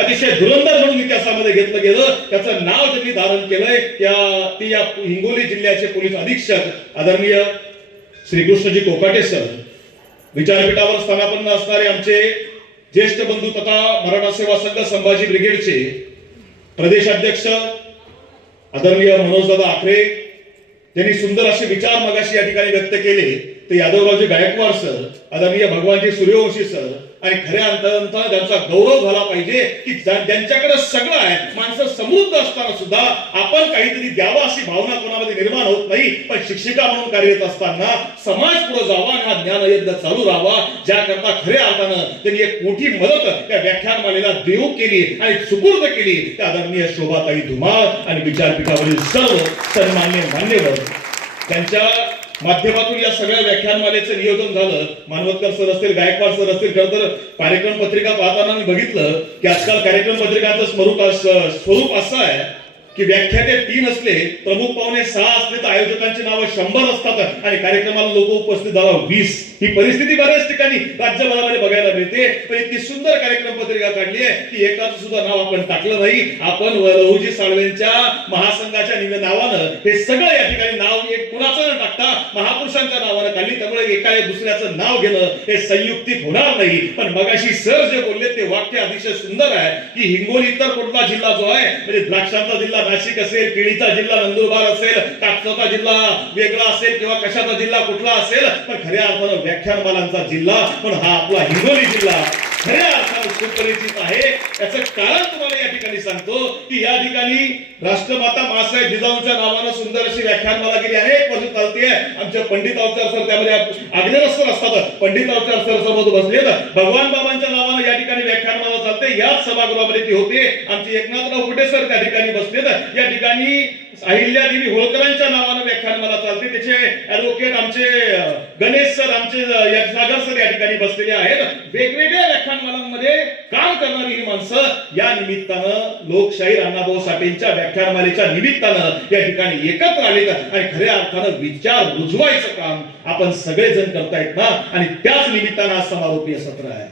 अतिशय धुरंधर म्हणून इतिहासामध्ये घेतलं गेलं, त्याचं नाव त्यांनी धारण केलंय. या हिंगोली जिल्ह्याचे पोलीस अधीक्षक आदरणीय श्रीकृष्णजी कोकाटे सर, विचारपीठावर स्थानापन्न असणारे आमचे ज्येष्ठ बंधू तथा मराठा सेवा संघ संभाजी ब्रिगेडचे प्रदेशाध्यक्ष आदरणीय मनोजदादा आखरे, त्यांनी सुंदर असे विचार मगाशी या ठिकाणी व्यक्त केले. ते यादवरावजी गायकवाड सर, आदरणीय भगवानजी सूर्यवंशी सर, आणि खऱ्या अर्थानं त्यांचा गौरव झाला पाहिजे की ज्यांच्याकडे सगळं आहे, माणसं समृद्ध असताना सुद्धा आपण काहीतरी द्यावं अशी भावना कोणामध्ये निर्माण होत नाही. पण शिक्षिका म्हणून कार्यरत असताना समाज पुढे जावा आणि हा ज्ञानयज्ञ चालू राहावा, ज्याकरता खऱ्या अर्थानं त्यांनी एक मोठी मदत त्या व्याख्यानमालेला देऊ केली आणि सुपूर्द केली. त्या आदरणीय शोभाताई धुमाळ आणि विचारपीठावरील सर्व सन्मान्य मान्यवर, त्यांच्या माध्यमातून या सगळ्या व्याख्यानमालेचं नियोजन झालं. मानवतकर सर असतील, गायकवाड सर असतील. खरं तर कार्यक्रम पत्रिका पाहताना मी बघितलं की आजकाल कार्यक्रम पत्रिकाचं स्वरूप असं आहे की व्याख्याते 3 असले, प्रमुख पाहुणे 6 असले तर आयोजकांची नावं 100 असतात आणि कार्यक्रमाला लोक उपस्थित झाला 20. ही परिस्थिती बऱ्याच ठिकाणी राज्यभरामध्ये बघायला मिळते. पण इतकी सुंदर कार्यक्रम पत्रिका काढली आहे की एकाचं सुद्धा नाव आपण टाकलं नाही. आपण लहुजी साळवेंच्या महासंघाच्या नावानं हे सगळं या ठिकाणी नाव एक कुणाचं न टाकता महापुरुषांच्या नावानं काढली. त्यामुळे एका दुसऱ्याचं नाव घेणं हे संयुक्तिक होणार नाही. पण मगाशी सर जे बोलले ते वाक्य अतिशय सुंदर आहे की हिंगोली इतर कुठला जिल्हा जो आहे, म्हणजे द्राक्षांचा जिल्हा नाशिक असेल, केळीचा जिल्हा नंदुरबार असेल, कापसाचा जिल्हा वेगळा असेल किंवा कशाचा जिल्हा कुठला असेल, पण खऱ्या अर्थानं व्याख्यानमालांचा जिल्हा पण हा आपला हिंगोली जिल्हा खऱ्या अर्थानं सुपरिचित आहे. याचं कारण तुम्हाला या ठिकाणी सांगतो की या ठिकाणी राष्ट्रमाता मासाहेब जिजाऊंच्या नावानं सुंदर अशी व्याख्यानमाला गेली अनेक वर्ष चालते. आमचे पंडित अवचार सर त्यामध्ये अग्रसर असतात. पंडित अवचार सर समोर बसले तर भगवान बाबांच्या नावानं या ठिकाणी व्याख्यानमाला चालते. याच सभागृहामध्ये ती होते. आमचे एकनाथराव कुटे सर त्या ठिकाणी बसले तर या ठिकाणी अहिल्यादेवी होळकरांच्या नावानं व्याख्यानमाला चालते. त्याचे ऍडव्होकेट आमचे गणेश सर, आमचे सागर सर या ठिकाणी बसलेले आहेत. वेगवेगळ्या व्याख्यानमालांमध्ये काम करणारी ही माणसं या निमित्तानं लोकशाहीर अण्णाभाऊ साठेंच्या व्याख्यानमालेच्या निमित्तानं या ठिकाणी एकत्र आले आणि खऱ्या अर्थानं विचार रुजवायचं काम आपण सगळेजण करतायत ना. आणि त्याच निमित्तानं आज समारोपीय सत्र आहे.